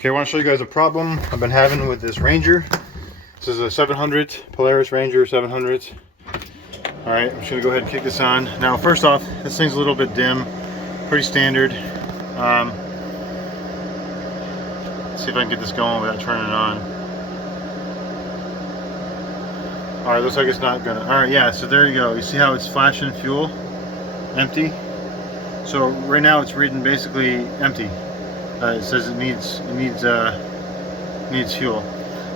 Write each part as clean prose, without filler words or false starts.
Okay, I want to show you guys a problem I've been having with this Ranger. This is a 700 Polaris Ranger 700. All right, I'm just gonna go ahead and kick this on. Now, first off, this thing's a little bit dim, pretty standard. Let's see if I can get this going without turning it on. All right, looks like it's not gonna. All right, yeah. So there you go. You see how it's flashing fuel, empty. So right now it's reading basically empty. It says it needs fuel.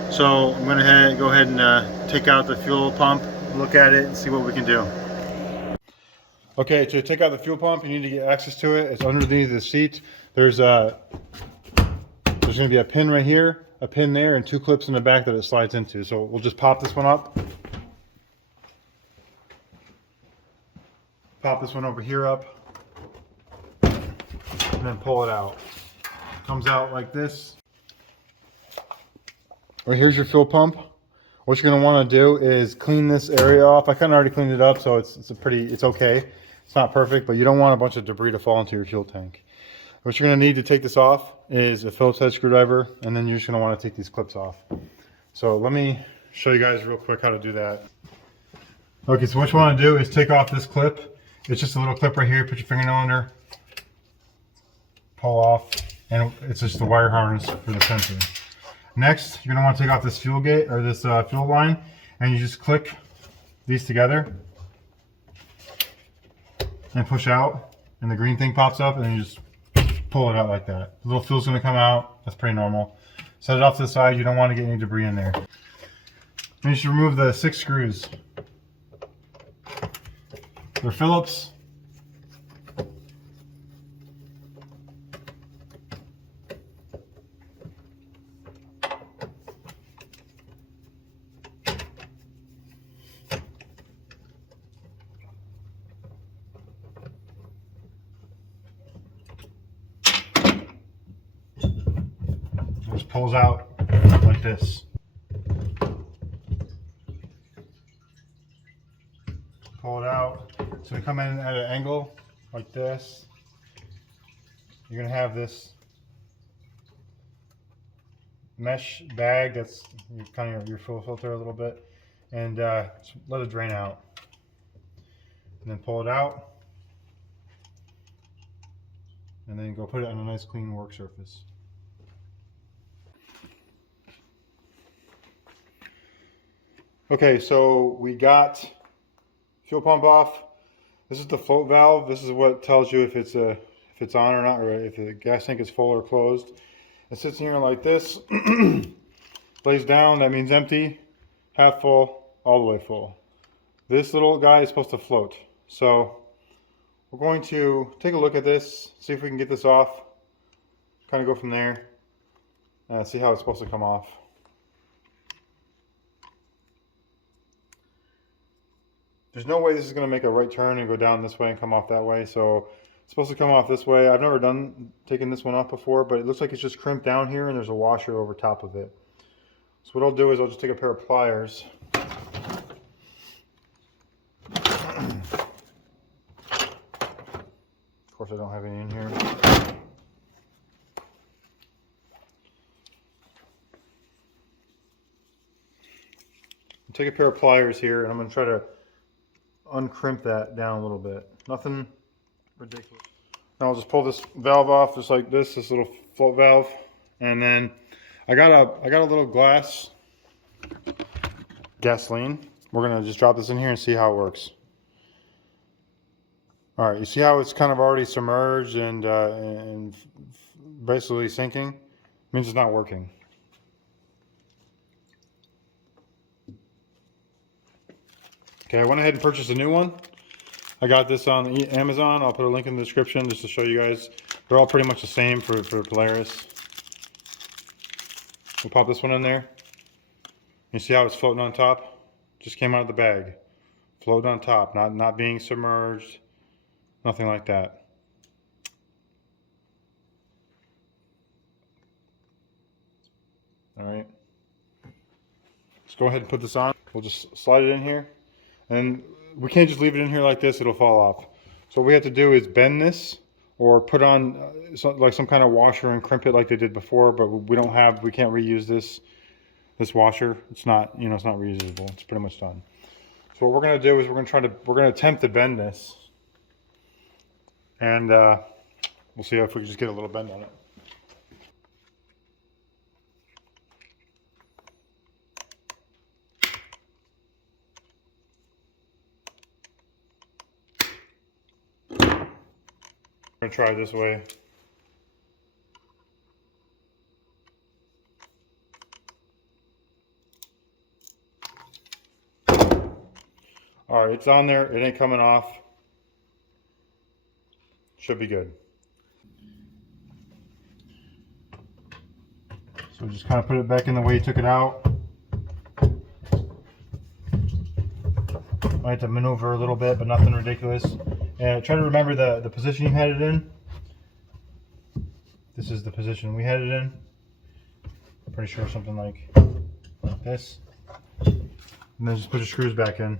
So I'm gonna go ahead and take out the fuel pump, look at it, and see what we can do. Okay, to take out the fuel pump, you need to get access to it. It's underneath the seat. There's gonna be a pin right here, a pin there, and two clips in the back that it slides into. So we'll just pop this one up. Pop this one over here up, and then pull it out. Comes out like this. Right, here's your fuel pump. What you're going to want to do is clean this area off. I kind of already cleaned it up, so it's okay. It's not perfect, but you don't want a bunch of debris to fall into your fuel tank. What you're going to need to take this off is a Phillips head screwdriver, and then you're just going to want to take these clips off. So let me show you guys real quick how to do that. Okay, so what you want to do is take off this clip. It's just a little clip right here. Put your fingernail under, pull off, and it's just the wire harness for the sensor. Next, you're going to want to take off this fuel gate, or this fuel line, and you just click these together and push out, and the green thing pops up, and then you just pull it out like that. The little fuel's going to come out. That's pretty normal. Set it off to the side. You don't want to get any debris in there. Then you should remove the 6 screws. They're Phillips. Just pulls out like this. Pull it out. It's going to come in at an angle like this. You're going to have this mesh bag that's kind of your fuel filter a little bit, and just let it drain out. And then pull it out, and then go put it on a nice clean work surface. Okay, so we got fuel pump off. This is the float valve. This is what tells you if it's on or not, or if the gas tank is full or closed. It sits in here like this. Lays down, that means empty, half full, all the way full. This little guy is supposed to float. So we're going to take a look at this, see if we can get this off, kind of go from there, and see how it's supposed to come off. There's no way this is going to make a right turn and go down this way and come off that way. So it's supposed to come off this way. I've never taken this one off before, but it looks like it's just crimped down here and there's a washer over top of it. So what I'll do is I'll just take a pair of pliers. Of course, I don't have any in here. Take a pair of pliers here, and I'm going to try to uncrimp that down a little bit. Nothing ridiculous. Now I'll just pull this valve off just like this little float valve, and then I got a little glass gasoline. We're going to just drop this in here and see how it works. All right, you see how it's kind of already submerged and basically sinking? It means it's not working. Okay, I went ahead and purchased a new one. I got this on Amazon. I'll put a link in the description just to show you guys. They're all pretty much the same for Polaris. We'll pop this one in there. You see how it's floating on top? Just came out of the bag. Floating on top, not being submerged. Nothing like that. All right. Let's go ahead and put this on. We'll just slide it in here. And we can't just leave it in here like this, it'll fall off. So what we have to do is bend this or put on like some kind of washer and crimp it like they did before, but we can't reuse this washer. It's not, it's not reusable. It's pretty much done. So what we're going to do is we're going to attempt to bend this, and we'll see if we can just get a little bend on it. I'm going to try it this way. All right, it's on there. It ain't coming off. Should be good. So just kind of put it back in the way you took it out. Might have to maneuver a little bit, but nothing ridiculous. And try to remember the position you had it in. This is the position we had it in. I'm pretty sure something like this. And then just put your screws back in.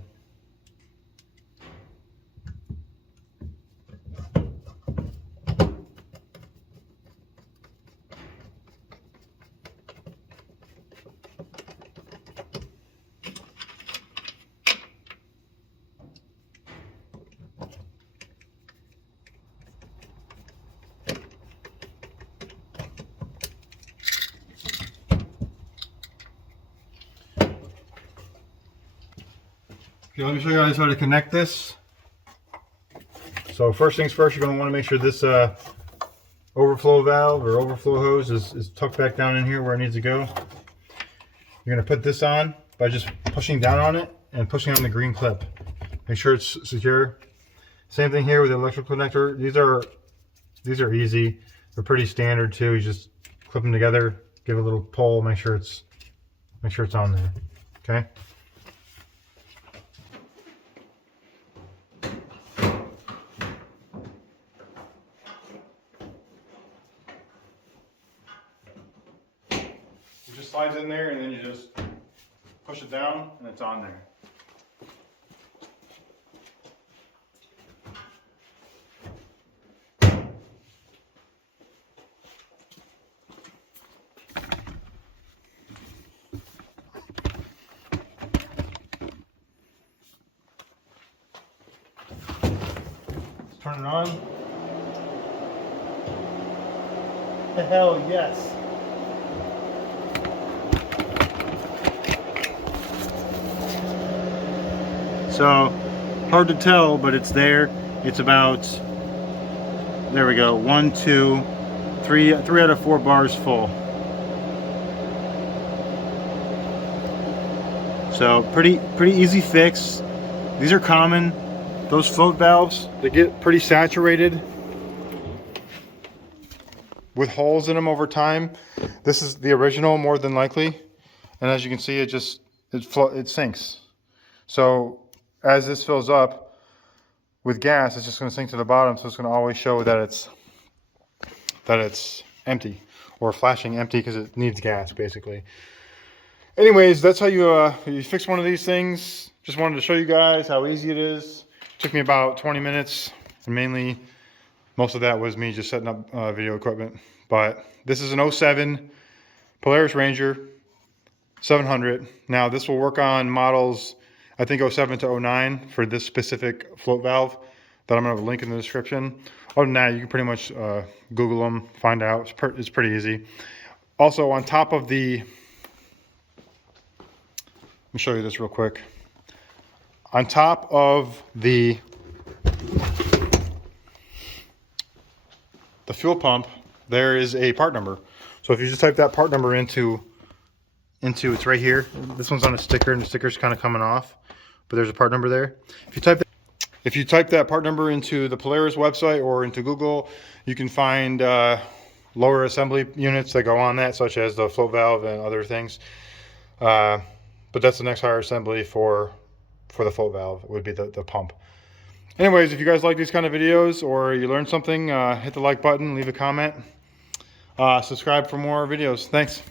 Okay, let me show you guys how to connect this. So first things first, you're going to want to make sure this overflow valve or overflow hose is tucked back down in here where it needs to go. You're going to put this on by just pushing down on it and pushing on the green clip. Make sure it's secure. Same thing here with the electrical connector. These are easy. They're pretty standard too. You just clip them together, give it a little pull, make sure it's on there. Okay. It just slides in there and then you just push it down and it's on there. Let's turn it on. Hell yes. So, hard to tell, but it's there. It's about, there we go, 1, 2, 3 out of 4 bars full. So, pretty easy fix. These are common. Those float valves, they get pretty saturated with holes in them over time. This is the original more than likely. And as you can see, it sinks. So, as this fills up with gas, it's just going to sink to the bottom, so it's going to always show that it's empty or flashing empty because it needs gas, basically. Anyways, that's how you fix one of these things. Just wanted to show you guys how easy it is. It took me about 20 minutes, and mainly most of that was me just setting up video equipment. But this is an 07 Polaris Ranger 700. Now this will work on models, I think 07 to 09 for this specific float valve that I'm going to link in the description. Other than that, you can pretty much Google them, find out. It's pretty easy. Also, on top of the, let me show you this real quick. On top of the fuel pump, there is a part number. So if you just type that part number into it's right here. This one's on a sticker, and the sticker's kind of coming off, but there's a part number there. If you type that part number into the Polaris website or into Google, you can find lower assembly units that go on that, such as the float valve and other things. But that's the next higher assembly for the float valve. It would be the pump. Anyways, if you guys like these kind of videos or you learned something, hit the like button, leave a comment, subscribe for more videos. Thanks.